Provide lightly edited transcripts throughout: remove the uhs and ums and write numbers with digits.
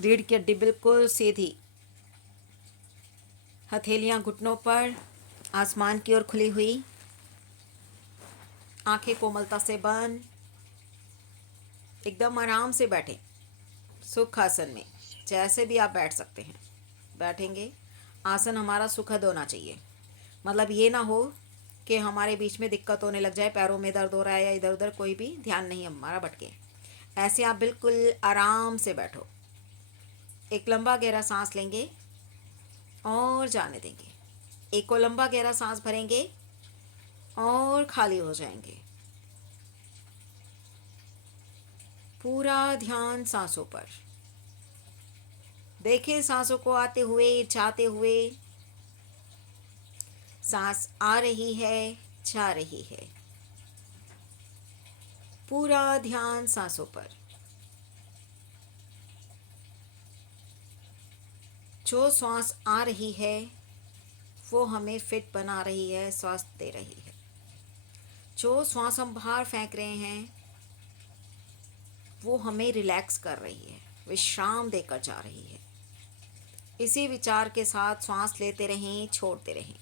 रीढ़ की हड्डी बिल्कुल सीधी, हथेलियां घुटनों पर, आसमान की ओर खुली हुई, आंखें कोमलता से बंद, एकदम आराम से बैठें सुख आसन में। जैसे भी आप बैठ सकते हैं, बैठेंगे। आसन हमारा सुखद होना चाहिए, मतलब ये ना हो कि हमारे बीच में दिक्कत होने लग जाए, पैरों में दर्द हो रहा है या इधर उधर कोई भी ध्यान नहीं हमारा भटके। ऐसे आप बिल्कुल आराम से बैठो। एक लंबा गहरा सांस लेंगे और जाने देंगे। एक को लंबा गहरा सांस भरेंगे और खाली हो जाएंगे। पूरा ध्यान सांसों पर। देखें सांसों को आते हुए जाते हुए। सांस आ रही है, जा रही है। पूरा ध्यान सांसों पर। जो सांस आ रही है वो हमें फिट बना रही है, स्वास्थ्य दे रही है। जो सांस हम बाहर फेंक रहे हैं वो हमें रिलैक्स कर रही है, विश्राम देकर जा रही है। इसी विचार के साथ सांस लेते रहें, छोड़ते रहें।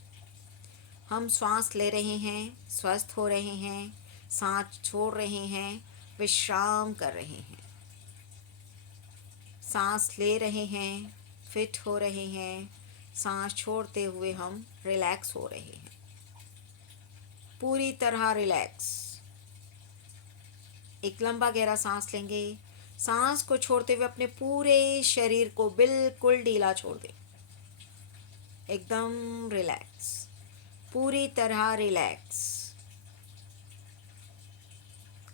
हम सांस ले रहे हैं, स्वस्थ हो रहे हैं, सांस छोड़ रहे हैं, विश्राम कर रहे हैं। सांस ले रहे हैं, फिट हो रहे हैं, सांस छोड़ते हुए हम रिलैक्स हो रहे हैं, पूरी तरह रिलैक्स। एक लंबा गहरा सांस लेंगे। सांस को छोड़ते हुए अपने पूरे शरीर को बिल्कुल ढीला छोड़ दें, एकदम रिलैक्स, पूरी तरह रिलैक्स।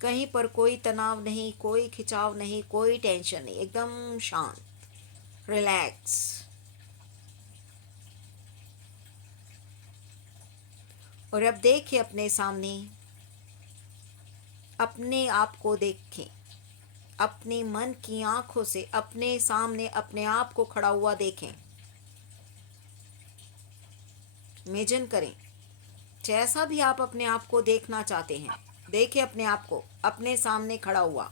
कहीं पर कोई तनाव नहीं, कोई खिंचाव नहीं, कोई टेंशन नहीं, एकदम शांत, रिलैक्स। और अब देखिए अपने सामने, अपने आप को देखें, अपने मन की आंखों से अपने सामने अपने आप को खड़ा हुआ देखें। इमेजिन करें, जैसा भी आप अपने आप को देखना चाहते हैं, देखें अपने आप को अपने सामने खड़ा हुआ।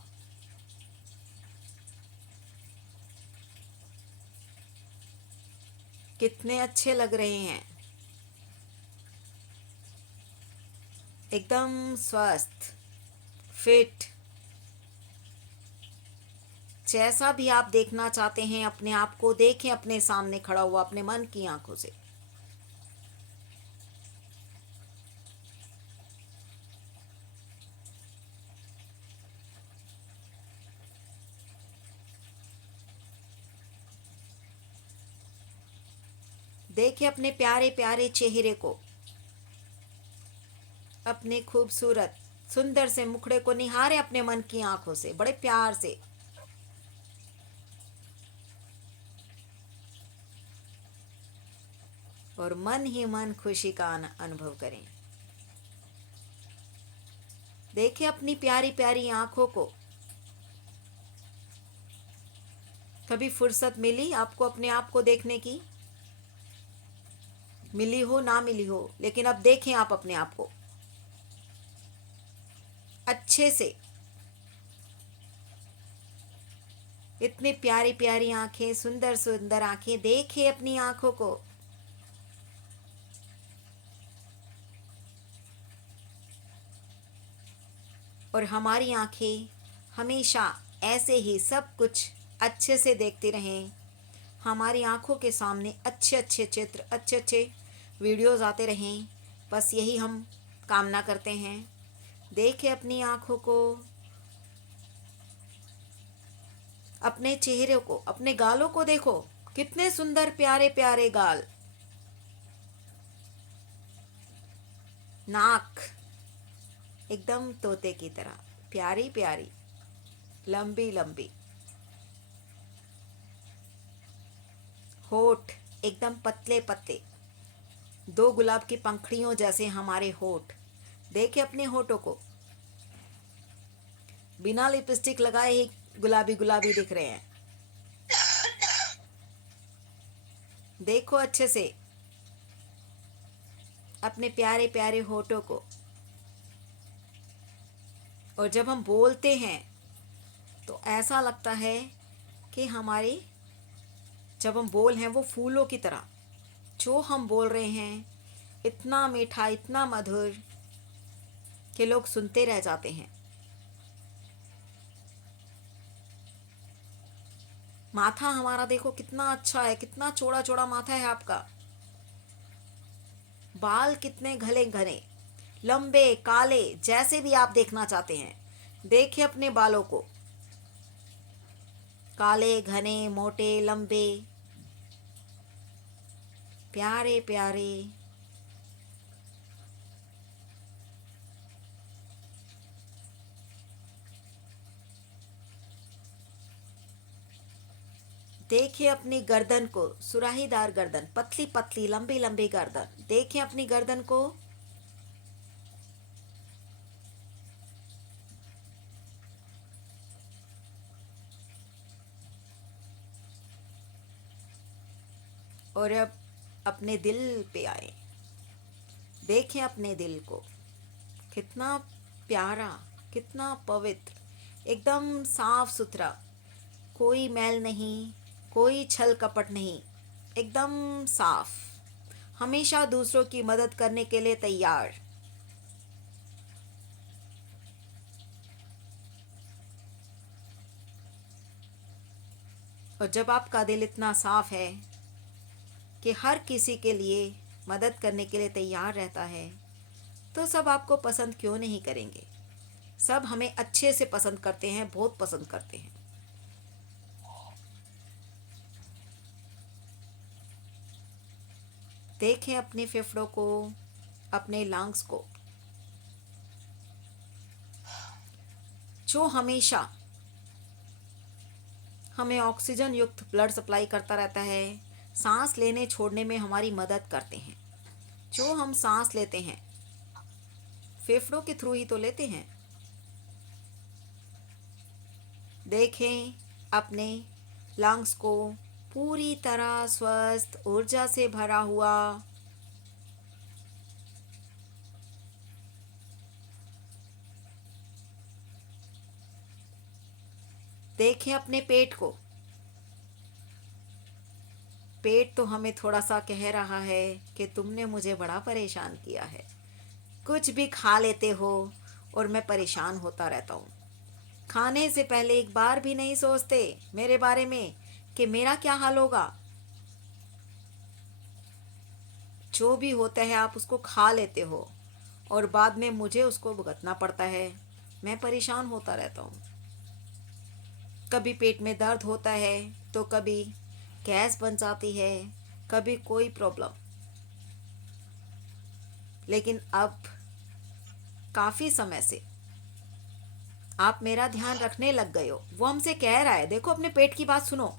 कितने अच्छे लग रहे हैं, एकदम स्वस्थ, फिट। जैसा भी आप देखना चाहते हैं अपने आप को देखें अपने सामने खड़ा हुआ, अपने मन की आंखों से। देखें अपने प्यारे प्यारे चेहरे को, अपने खूबसूरत सुंदर से मुखड़े को निहारें अपने मन की आंखों से, बड़े प्यार से। और मन ही मन खुशी का अनुभव करें। देखें अपनी प्यारी प्यारी आंखों को। कभी फुर्सत मिली आपको अपने आप को देखने की? मिली हो ना मिली हो, लेकिन अब देखें आप अपने आप को अच्छे से। इतनी प्यारी प्यारी आंखें, सुंदर सुंदर आंखें, देखें अपनी आंखों को। और हमारी आंखें हमेशा ऐसे ही सब कुछ अच्छे से देखते रहें। हमारी आंखों के सामने अच्छे अच्छे चित्र, अच्छे अच्छे वीडियोस आते रहें। बस यही हम कामना करते हैं। देखें अपनी आंखों को, अपने चेहरे को, अपने गालों को देखो, कितने सुंदर प्यारे प्यारे गाल। नाक एकदम तोते की तरह प्यारी प्यारी, लंबी लंबी। होठ एकदम पतले पतले, दो गुलाब की पंखड़ियों जैसे हमारे होठ। देखे अपने होठों को, बिना लिपस्टिक लगाए ही गुलाबी गुलाबी दिख रहे हैं। देखो अच्छे से अपने प्यारे प्यारे होठों को। और जब हम बोलते हैं तो ऐसा लगता है कि हमारे जब हम बोल हैं वो फूलों की तरह, जो हम बोल रहे हैं इतना मीठा, इतना मधुर कि लोग सुनते रह जाते हैं। माथा हमारा देखो कितना अच्छा है, कितना चौड़ा चौड़ा माथा है आपका। बाल कितने घने घने, लंबे, काले, जैसे भी आप देखना चाहते हैं। देखिए अपने बालों को, काले, घने, मोटे, लंबे, प्यारे प्यारे। देखिए अपनी गर्दन को, सुराहीदार गर्दन, पतली पतली, लंबी लंबी गर्दन। देखिए अपनी गर्दन को। और अब अपने दिल पे आए। देखें अपने दिल को, कितना प्यारा, कितना पवित्र, एकदम साफ सुथरा, कोई मैल नहीं, कोई छल कपट नहीं, एकदम साफ, हमेशा दूसरों की मदद करने के लिए तैयार। और जब आपका दिल इतना साफ है कि हर किसी के लिए मदद करने के लिए तैयार रहता है, तो सब आपको पसंद क्यों नहीं करेंगे। सब हमें अच्छे से पसंद करते हैं, बहुत पसंद करते हैं। देखें अपने फेफड़ों को, अपने लंग्स को, जो हमेशा हमें ऑक्सीजन युक्त ब्लड सप्लाई करता रहता है, सांस लेने छोड़ने में हमारी मदद करते हैं। जो हम सांस लेते हैं फेफड़ों के थ्रू ही तो लेते हैं। देखें अपने लंग्स को, पूरी तरह स्वस्थ, ऊर्जा से भरा हुआ। देखें अपने पेट को। पेट तो हमें थोड़ा सा कह रहा है कि तुमने मुझे बड़ा परेशान किया है, कुछ भी खा लेते हो और मैं परेशान होता रहता हूँ। खाने से पहले एक बार भी नहीं सोचते मेरे बारे में कि मेरा क्या हाल होगा। जो भी होता है आप उसको खा लेते हो और बाद में मुझे उसको भुगतना पड़ता है। मैं परेशान होता रहता हूँ। कभी पेट में दर्द होता है तो कभी गैस बन जाती है, कभी कोई प्रॉब्लम। लेकिन अब काफ़ी समय से आप मेरा ध्यान रखने लग गए हो। वो हमसे कह रहा है, देखो अपने पेट की बात सुनो।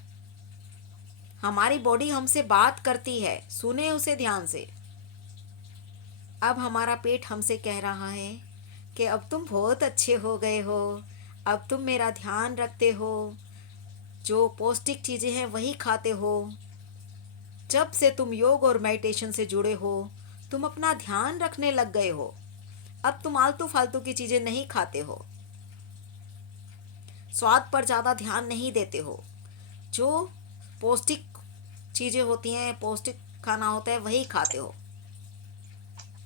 हमारी बॉडी हमसे बात करती है, सुने उसे ध्यान से। अब हमारा पेट हमसे कह रहा है कि अब तुम बहुत अच्छे हो गए हो, अब तुम मेरा ध्यान रखते हो, जो पौष्टिक चीज़ें हैं वही खाते हो। जब से तुम योग और मेडिटेशन से जुड़े हो, तुम अपना ध्यान रखने लग गए हो। अब तुम आलतू फालतू की चीज़ें नहीं खाते हो, स्वाद पर ज़्यादा ध्यान नहीं देते हो। जो पौष्टिक चीज़ें होती हैं, पौष्टिक खाना होता है वही खाते हो।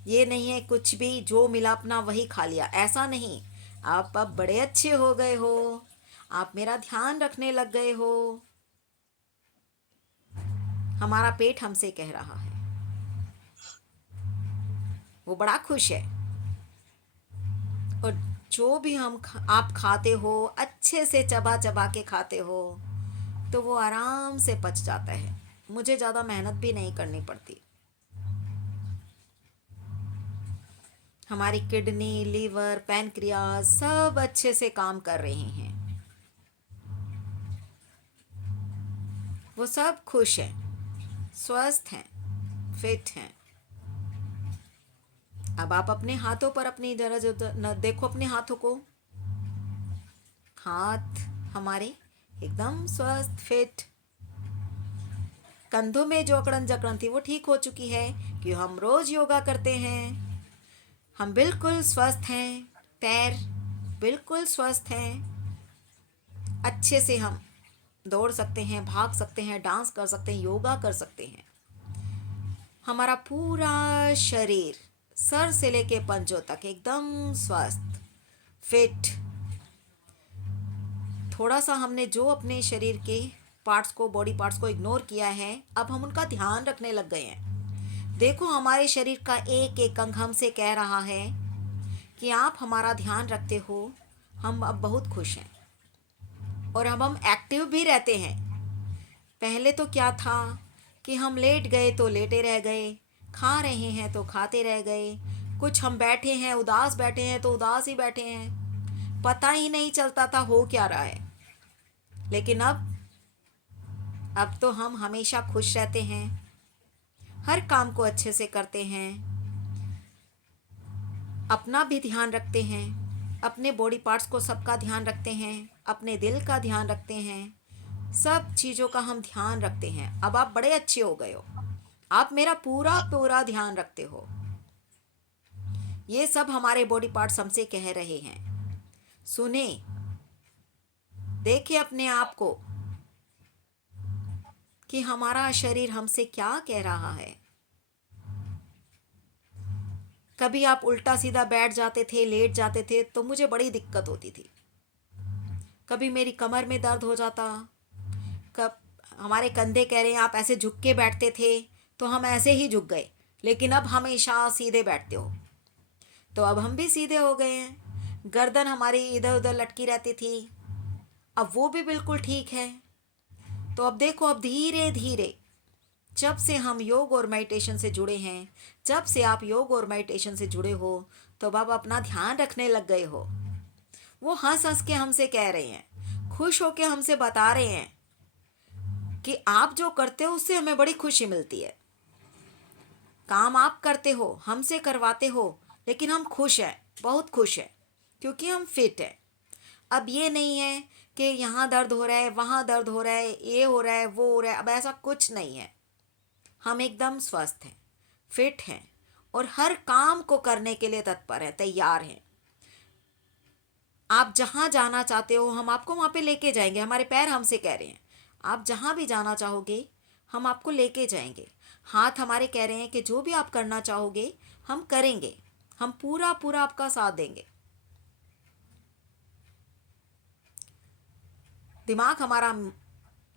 ये नहीं है कुछ भी जो मिला अपना वही खा लिया, ऐसा नहीं। आप अब बड़े अच्छे हो गए हो, आप मेरा ध्यान रखने लग गए हो। हमारा पेट हमसे कह रहा है, वो बड़ा खुश है। और जो भी आप खाते हो, अच्छे से चबा चबा के खाते हो, तो वो आराम से पच जाता है। मुझे ज़्यादा मेहनत भी नहीं करनी पड़ती। हमारी किडनी, लीवर, पैनक्रियाज सब अच्छे से काम कर रहे हैं। वो सब खुश हैं, स्वस्थ हैं, फिट हैं। अब आप अपने हाथों पर अपनी जरा जो देखो अपने हाथों को। हाथ हमारे एकदम स्वस्थ, फिट। कंधों में जो अकड़न जकड़न थी वो ठीक हो चुकी है, कि हम रोज योगा करते हैं। हम बिल्कुल स्वस्थ हैं, पैर बिल्कुल स्वस्थ हैं। अच्छे से हम दौड़ सकते हैं, भाग सकते हैं, डांस कर सकते हैं, योगा कर सकते हैं। हमारा पूरा शरीर सर से लेके पंजों तक एकदम स्वस्थ, फिट। थोड़ा सा हमने जो अपने शरीर के पार्ट्स को, बॉडी पार्ट्स को इग्नोर किया है, अब हम उनका ध्यान रखने लग गए हैं। देखो हमारे शरीर का एक एक अंग हमसे कह रहा है कि आप हमारा ध्यान रखते हो, हम अब बहुत खुश हैं और अब हम एक्टिव भी रहते हैं। पहले तो क्या था कि हम लेट गए तो लेटे रह गए, खा रहे हैं तो खाते रह गए, कुछ हम बैठे हैं उदास बैठे हैं तो उदास ही बैठे हैं, पता ही नहीं चलता था हो क्या रहा है। लेकिन अब तो हम हमेशा खुश रहते हैं, हर काम को अच्छे से करते हैं, अपना भी ध्यान रखते हैं, अपने बॉडी पार्ट्स को सबका ध्यान रखते हैं, अपने दिल का ध्यान रखते हैं, सब चीज़ों का हम ध्यान रखते हैं। अब आप बड़े अच्छे हो गए हो, आप मेरा पूरा पूरा ध्यान रखते हो। ये सब हमारे बॉडी पार्ट्स हमसे कह रहे हैं। सुने, देखे अपने आप को कि हमारा शरीर हमसे क्या कह रहा है। कभी आप उल्टा सीधा बैठ जाते थे, लेट जाते थे तो मुझे बड़ी दिक्कत होती थी। कभी मेरी कमर में दर्द हो जाता, कब हमारे कंधे कह रहे हैं आप ऐसे झुक के बैठते थे तो हम ऐसे ही झुक गए, लेकिन अब हमेशा सीधे बैठते हो तो अब हम भी सीधे हो गए हैं। गर्दन हमारी इधर उधर लटकी रहती थी, अब वो भी बिल्कुल ठीक है। तो अब देखो, अब धीरे धीरे जब से हम योग और मेडिटेशन से जुड़े हैं, जब से आप योग और मेडिटेशन से जुड़े हो, तो अब आप अपना ध्यान रखने लग गए हो। वो हंस हंस के हमसे कह रहे हैं, खुश होके हमसे बता रहे हैं कि आप जो करते हो उससे हमें बड़ी खुशी मिलती है। काम आप करते हो, हमसे करवाते हो, लेकिन हम खुश हैं, बहुत खुश हैं, क्योंकि हम फिट हैं। अब ये नहीं है कि यहाँ दर्द हो रहा है, वहाँ दर्द हो रहा है, ये हो रहा है, वो हो रहा है, अब ऐसा कुछ नहीं है। हम एकदम स्वस्थ हैं, फिट हैं और हर काम को करने के लिए तत्पर हैं, तैयार हैं। आप जहाँ जाना चाहते हो हम आपको वहाँ पे लेके जाएंगे। हमारे पैर हमसे कह रहे हैं आप जहाँ भी जाना चाहोगे हम आपको लेके जाएंगे। हाथ हमारे कह रहे हैं कि जो भी आप करना चाहोगे हम करेंगे, हम पूरा पूरा आपका साथ देंगे। दिमाग हमारा,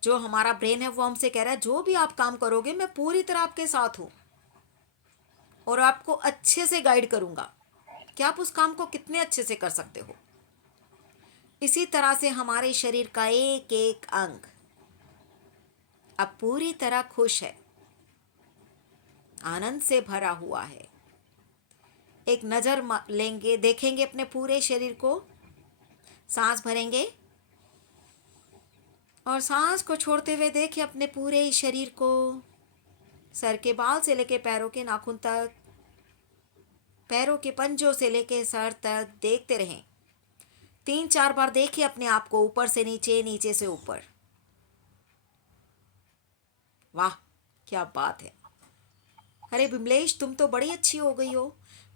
जो हमारा ब्रेन है वो हमसे कह रहा है जो भी आप काम करोगे मैं पूरी तरह आपके साथ हूँ और आपको अच्छे से गाइड करूँगा कि आप उस काम को कितने अच्छे से कर सकते हो। इसी तरह से हमारे शरीर का एक एक अंग अब पूरी तरह खुश है, आनंद से भरा हुआ है। एक नज़र लेंगे, देखेंगे अपने पूरे शरीर को, सांस भरेंगे और सांस को छोड़ते हुए देखिए अपने पूरे शरीर को, सर के बाल से लेके पैरों के नाखून तक, पैरों के पंजों से लेके सर तक देखते रहें। 3-4 बार देखिए अपने आप को, ऊपर से नीचे, नीचे से ऊपर। वाह क्या बात है। अरे बिमलेश, तुम तो बड़ी अच्छी हो गई हो,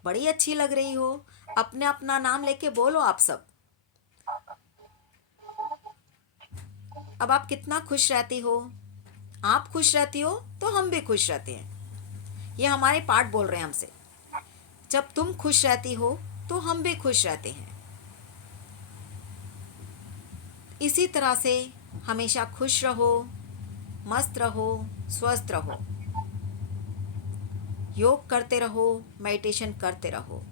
बड़ी अच्छी लग रही हो। अपने अपना नाम लेके बोलो आप सब। अब आप कितना खुश रहती हो, आप खुश रहती हो तो हम भी खुश रहते हैं। ये हमारे पार्ट बोल रहे हैं हमसे, जब तुम खुश रहती हो तो हम भी खुश रहते हैं। इसी तरह से हमेशा खुश रहो, मस्त रहो, स्वस्थ रहो, योग करते रहो, मेडिटेशन करते रहो।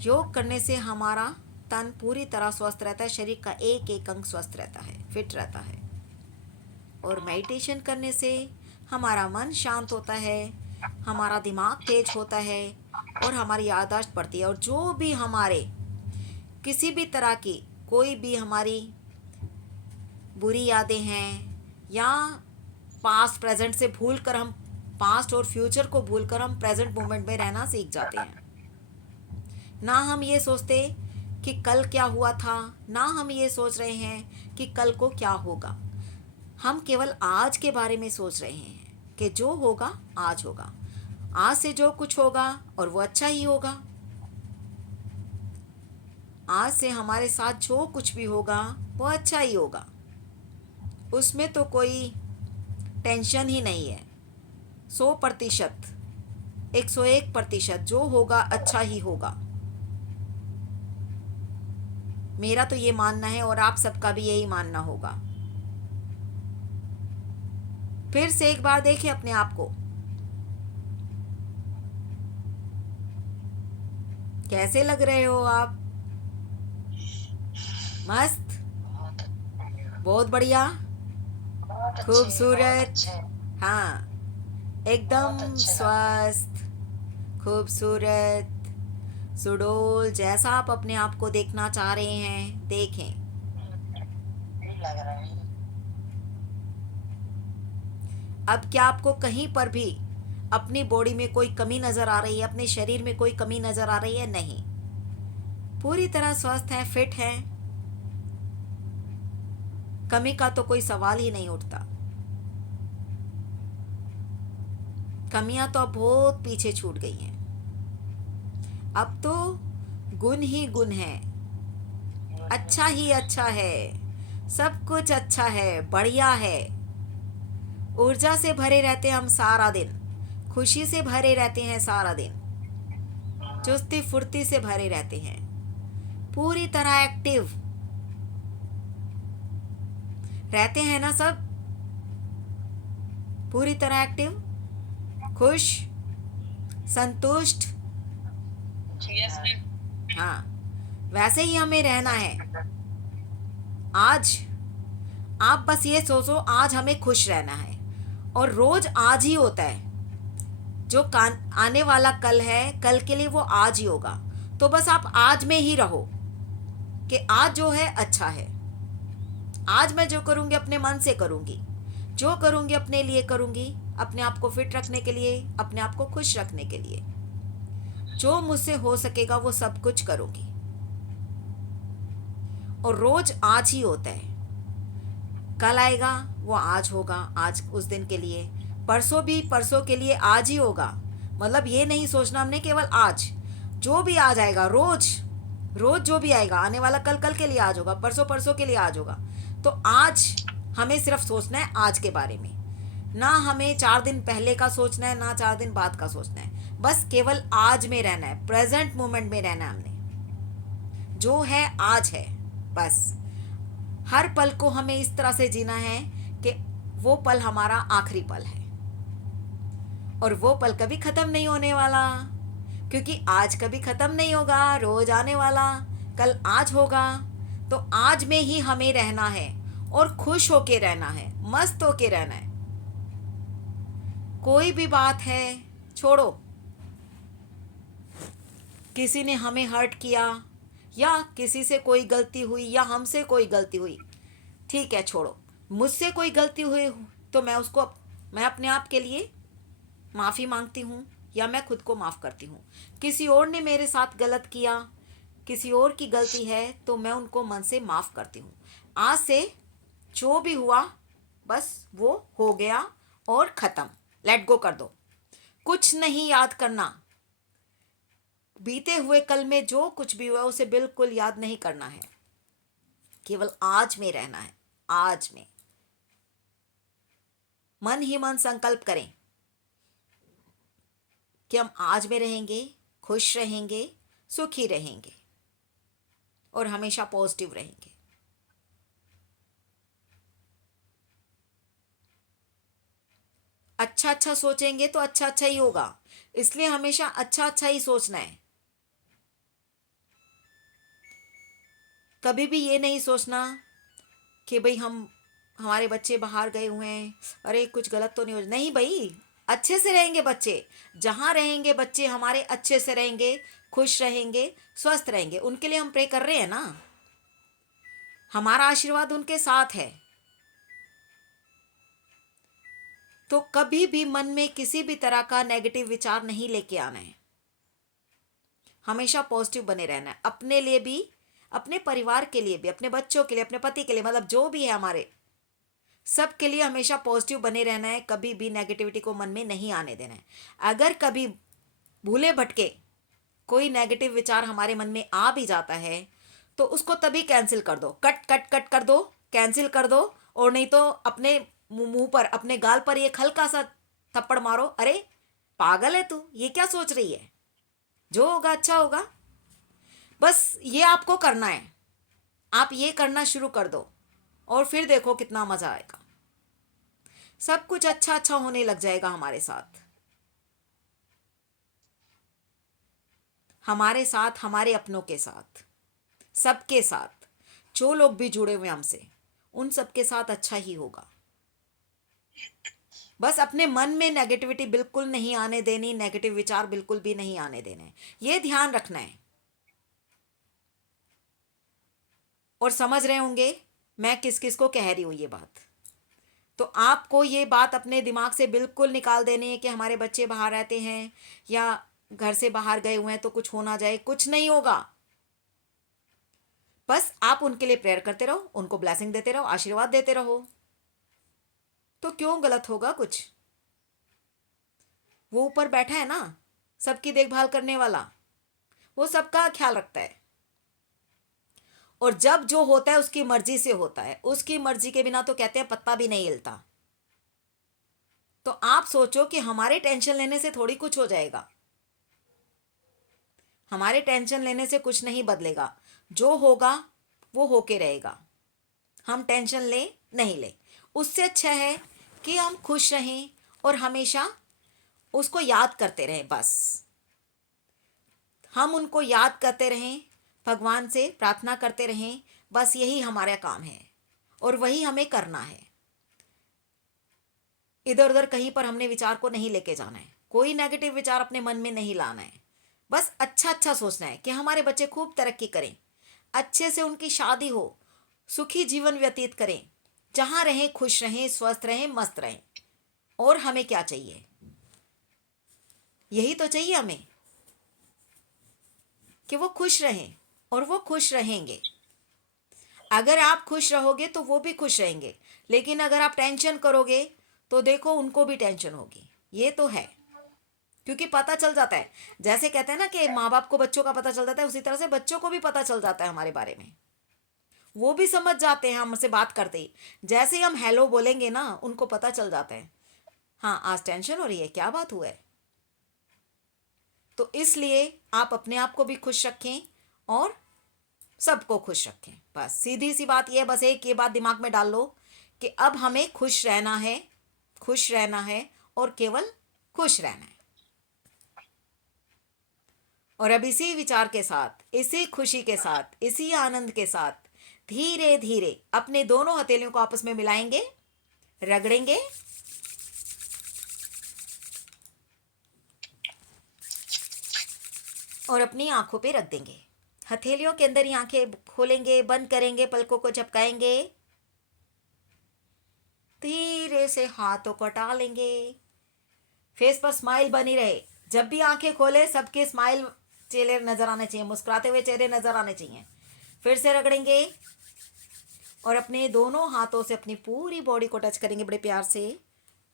योग करने से हमारा तन पूरी तरह स्वस्थ रहता है, शरीर का एक एक अंग स्वस्थ रहता है, फिट रहता है। और मेडिटेशन करने से हमारा मन शांत होता है, हमारा दिमाग तेज होता है और हमारी याददाश्त बढ़ती है। और जो भी हमारे किसी भी तरह की कोई भी हमारी बुरी यादें हैं या पास्ट प्रेजेंट से भूल कर हम पास्ट और फ्यूचर को भूलकर हम प्रेजेंट मोमेंट में रहना सीख जाते हैं। ना हम ये सोचते कि कल क्या हुआ था, ना हम ये सोच रहे हैं कि कल को क्या होगा। हम केवल आज के बारे में सोच रहे हैं कि जो होगा आज होगा, आज से जो कुछ होगा और वो अच्छा ही होगा। आज से हमारे साथ जो कुछ भी होगा वो अच्छा ही होगा। उसमें तो कोई टेंशन ही नहीं है। 100%, 101% जो होगा अच्छा ही होगा। मेरा तो ये मानना है और आप सबका भी यही मानना होगा। फिर से एक बार देखें अपने आप को, कैसे लग रहे हो आप? मस्त, बहुत बढ़िया, खूबसूरत। हाँ, एकदम स्वस्थ, खूबसूरत, सुडोल, जैसा आप अपने आप को देखना चाह रहे हैं देखें। अब क्या आपको कहीं पर भी अपनी बॉडी में कोई कमी नज़र आ रही है, अपने शरीर में कोई कमी नज़र आ रही है? नहीं, पूरी तरह स्वस्थ हैं, फिट हैं, कमी का तो कोई सवाल ही नहीं उठता। कमियां तो अब बहुत पीछे छूट गई हैं। अब तो गुण ही गुण है, अच्छा ही अच्छा है, सब कुछ अच्छा है, बढ़िया है। ऊर्जा से भरे रहते हैं हम सारा दिन, खुशी से भरे रहते हैं सारा दिन, चुस्ती फुर्ती से भरे रहते हैं, पूरी तरह एक्टिव रहते हैं ना सब, पूरी तरह एक्टिव, खुश, संतुष्ट। हाँ, वैसे ही हमें रहना है। आज आप बस ये सोचो, आज हमें खुश रहना है, और रोज आज ही होता है। जो कान आने वाला कल है, कल के लिए वो आज ही होगा। तो बस आप आज में ही रहो कि आज जो है अच्छा है। आज मैं जो करूँगी अपने मन से करूँगी, जो करूँगी अपने लिए करूँगी, अपने आप को फिट रखने के लिए, अपने आप को खुश रखने के लिए। जो मुझसे हो सकेगा वो सब कुछ करूँगी। और रोज आज ही होता है, कल आएगा वो आज होगा, आज उस दिन के लिए, परसों भी परसों के लिए आज ही होगा। मतलब ये नहीं सोचना हमने केवल आज, जो भी आ जाएगा रोज, रोज जो भी आएगा, आने वाला कल कल के लिए आज होगा, परसों परसों के लिए आज होगा। तो आज हमें सिर्फ सोचना है आज के बारे में, ना हमें 4 दिन पहले का सोचना है, ना 4 दिन बाद का सोचना है। बस केवल आज में रहना है, प्रेजेंट मोमेंट में रहना है हमने, जो है आज है बस। हर पल को हमें इस तरह से जीना है कि वो पल हमारा आखिरी पल है, और वो पल कभी खत्म नहीं होने वाला, क्योंकि आज कभी खत्म नहीं होगा, रोज आने वाला, कल आज होगा। तो आज में ही हमें रहना है, और खुश होके रहना है, मस्त होके रहना है। कोई भी बात है छोड़ो, किसी ने हमें हर्ट किया, या किसी से कोई गलती हुई, या हमसे कोई गलती हुई, ठीक है छोड़ो। मुझसे कोई गलती हुई तो मैं अपने आप के लिए माफ़ी मांगती हूँ, या मैं खुद को माफ़ करती हूँ। किसी और ने मेरे साथ गलत किया, किसी और की गलती है, तो मैं उनको मन से माफ़ करती हूँ। आज से जो भी हुआ बस वो हो गया और ख़त्म, लेट गो कर दो। कुछ नहीं याद करना, बीते हुए कल में जो कुछ भी हुआ उसे बिल्कुल याद नहीं करना है, केवल आज में रहना है। आज में मन ही मन संकल्प करें कि हम आज में रहेंगे, खुश रहेंगे, सुखी रहेंगे, और हमेशा पॉजिटिव रहेंगे। अच्छा अच्छा सोचेंगे तो अच्छा अच्छा ही होगा, इसलिए हमेशा अच्छा अच्छा ही सोचना है। कभी भी ये नहीं सोचना कि भाई हमारे बच्चे बाहर गए हुए हैं, अरे कुछ गलत तो नहीं हो, नहीं भाई, अच्छे से रहेंगे बच्चे। जहाँ रहेंगे बच्चे हमारे अच्छे से रहेंगे, खुश रहेंगे, स्वस्थ रहेंगे, उनके लिए हम प्रे कर रहे हैं ना, हमारा आशीर्वाद उनके साथ है। तो कभी भी मन में किसी भी तरह का नेगेटिव विचार नहीं लेके आना है, हमेशा पॉजिटिव बने रहना है, अपने लिए भी, अपने परिवार के लिए भी, अपने बच्चों के लिए, अपने पति के लिए, मतलब जो भी है हमारे सब के लिए हमेशा पॉजिटिव बने रहना है। कभी भी नेगेटिविटी को मन में नहीं आने देना है। अगर कभी भूले भटके कोई नेगेटिव विचार हमारे मन में आ भी जाता है, तो उसको तभी कैंसिल कर दो, कट कट कट कर दो, कैंसिल कर दो, और नहीं तो अपने मुंह पर, अपने गाल पर एक हल्का सा थप्पड़ मारो, अरे पागल है तू, ये क्या सोच रही है, जो होगा अच्छा होगा। बस ये आपको करना है, आप ये करना शुरू कर दो और फिर देखो कितना मजा आएगा। सब कुछ अच्छा अच्छा होने लग जाएगा हमारे साथ, हमारे साथ, हमारे अपनों के साथ, सबके साथ। जो लोग भी जुड़े हुए हमसे, उन सबके साथ अच्छा ही होगा। बस अपने मन में नेगेटिविटी बिल्कुल नहीं आने देनी, नेगेटिव विचार बिल्कुल भी नहीं आने देने, ये ध्यान रखना है। और समझ रहे होंगे मैं किस किस को कह रही हूं ये बात। तो आपको ये बात अपने दिमाग से बिल्कुल निकाल देनी है कि हमारे बच्चे बाहर रहते हैं या घर से बाहर गए हुए हैं तो कुछ हो ना जाए। कुछ नहीं होगा, बस आप उनके लिए प्रेयर करते रहो, उनको ब्लेसिंग देते रहो, आशीर्वाद देते रहो। तो क्यों गलत होगा कुछ? वो ऊपर बैठा है ना, सबकी देखभाल करने वाला, वो सबका ख्याल रखता है। और जब जो होता है उसकी मर्जी से होता है, उसकी मर्जी के बिना तो कहते हैं पत्ता भी नहीं हिलता। तो आप सोचो कि हमारे टेंशन लेने से थोड़ी कुछ हो जाएगा, हमारे टेंशन लेने से कुछ नहीं बदलेगा। जो होगा वो होके रहेगा, हम टेंशन ले नहीं ले। उससे अच्छा है कि हम खुश रहें और हमेशा उसको याद करते रहें। बस हम उनको याद करते रहें, भगवान से प्रार्थना करते रहें, बस यही हमारा काम है और वही हमें करना है। इधर उधर कहीं पर हमने विचार को नहीं लेके जाना है, कोई नेगेटिव विचार अपने मन में नहीं लाना है। बस अच्छा अच्छा सोचना है कि हमारे बच्चे खूब तरक्की करें, अच्छे से उनकी शादी हो, सुखी जीवन व्यतीत करें, जहां रहें खुश रहें, स्वस्थ रहें, मस्त रहें। और हमें क्या चाहिए? यही तो चाहिए हमें कि वो खुश रहें, और वो खुश रहेंगे। अगर आप खुश रहोगे तो वो भी खुश रहेंगे, लेकिन अगर आप टेंशन करोगे तो देखो उनको भी टेंशन होगी। ये तो है, क्योंकि पता चल जाता है। जैसे कहते हैं ना कि माँ बाप को बच्चों का पता चल जाता है, उसी तरह से बच्चों को भी पता चल जाता है हमारे बारे में। वो भी समझ जाते हैं हमसे बात करते ही, जैसे ही हम हेलो बोलेंगे ना, उनको पता चल जाता है, हाँ आज टेंशन हो रही है, क्या बात हुआ है। तो इसलिए आप अपने आप को भी खुश रखें और सबको खुश रखें। बस सीधी सी बात यह, बस एक ये बात दिमाग में डाल लो कि अब हमें खुश रहना है, खुश रहना है और केवल खुश रहना है। और अब इसी विचार के साथ, इसी खुशी के साथ, इसी आनंद के साथ धीरे धीरे अपने दोनों हथेलियों को आपस में मिलाएंगे, रगड़ेंगे और अपनी आंखों पे रख देंगे। हथेलियों के अंदर ही आंखें खोलेंगे, बंद करेंगे, पलकों को झपकाएंगे, धीरे से हाथों को हटा लेंगे। फेस पर स्माइल बनी रहे, जब भी आंखें खोले सबके स्माइल चेहरे नजर आने चाहिए, मुस्कुराते हुए चेहरे नजर आने चाहिए। फिर से रगड़ेंगे और अपने दोनों हाथों से अपनी पूरी बॉडी को टच करेंगे, बड़े प्यार से,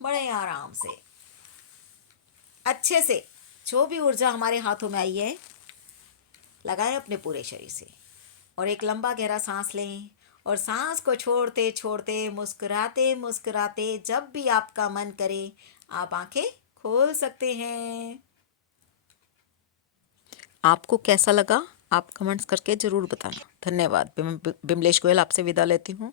बड़े आराम से, अच्छे से। जो भी ऊर्जा हमारे हाथों में आई है लगाएं अपने पूरे शरीर से, और एक लंबा गहरा सांस लें। और सांस को छोड़ते छोड़ते, मुस्कुराते मुस्कुराते, जब भी आपका मन करे आप आंखें खोल सकते हैं। आपको कैसा लगा आप कमेंट्स करके ज़रूर बताना। धन्यवाद। बिमलेश गोयल आपसे विदा लेती हूँ।